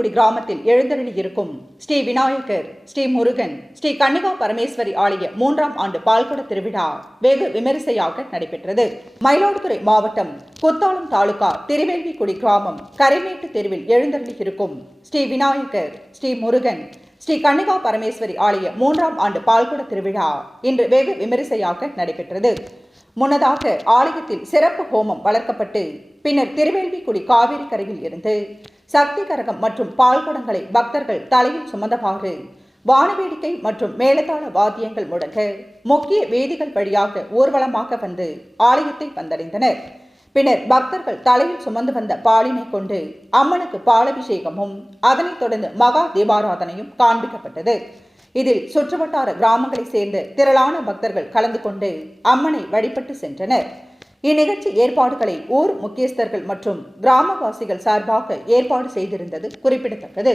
திருவேள்விக்குடி கிராமத்தில் எழுந்தருளி இருக்கும் ஸ்ரீ விநாயகர், ஸ்ரீ முருகன், ஸ்ரீ கன்னிகா பரமேஸ்வரி ஆலய 3ஆம் ஆண்டு பால்குட திருவிழா வெகு விமரிசையாக நடைபெற்றது. மயிலாடுதுறை மாவட்டம் குத்தாலம் தாலுகா திருவேள்விக்குடி கிராமம் கரைமேட்டு தெருவில் எழுந்தருளி இருக்கும் ஸ்ரீ விநாயகர், ஸ்ரீ முருகன், ஸ்ரீ கன்னிகா பரமேஸ்வரி ஆலய 3ஆம் ஆண்டு பால்குட திருவிழா இன்று வெகு விமரிசையாக நடைபெற்றது. முன்னதாக ஆலயத்தில் சிறப்பு ஹோமம் வளர்க்கப்பட்டு பின்னர் திருவேள்விக்குடி காவிரி கரையில் இருந்து சக்தி கரகம் மற்றும் பால்குடங்களை பக்தர்கள் தலையில் சுமந்தவாறு வானவேடிக்கை மற்றும் மேலதாள வாத்தியங்கள் முழங்க முக்கிய வீதிகள் வழியாக ஊர்வலமாக வந்து ஆலயத்தை வந்தடைந்தனர். பின்னர் பக்தர்கள் தலையில் சுமந்து வந்த பாலினை கொண்டு அம்மனுக்கு பாலபிஷேகமும் அதனைத் தொடர்ந்து மகா தீபாராதனையும் காண்பிக்கப்பட்டது. இதில் சுற்றுவட்டார கிராமங்களை சேர்ந்த திரளான பக்தர்கள் கலந்து கொண்டு அம்மனை வழிபட்டு சென்றனர். இந்நிகழ்ச்சி ஏற்பாடுகளை ஊர் முக்கியஸ்தர்கள் மற்றும் கிராமவாசிகள் சார்பாக ஏற்பாடு செய்திருந்தது குறிப்பிடத்தக்கது.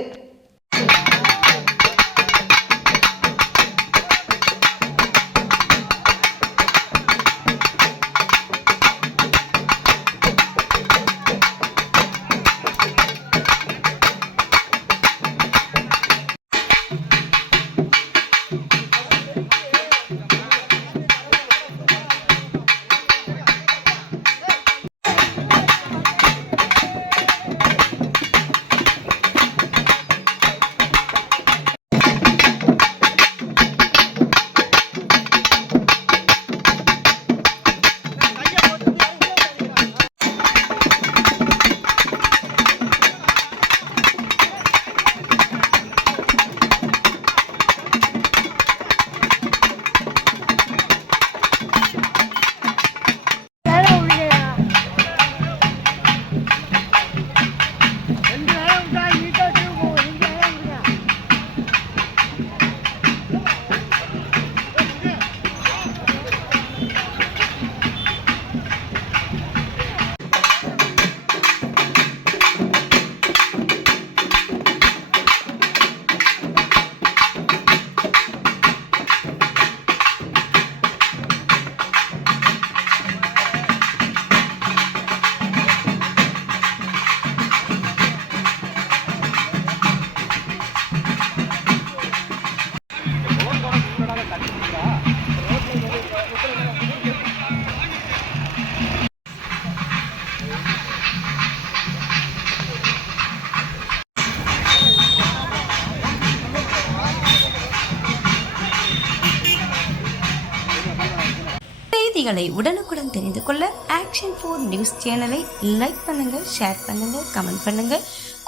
செய்திகளை உடனுக்குடன் தெரிந்து கொள்ள ஆக்ஷன் 4 நியூஸ் சேனலை லைக் பண்ணுங்க, ஷேர் பண்ணுங்க, கமெண்ட் பண்ணுங்க.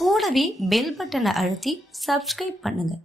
கூடவே பெல் பட்டனை அழுத்தி சப்ஸ்கிரைப் பண்ணுங்க.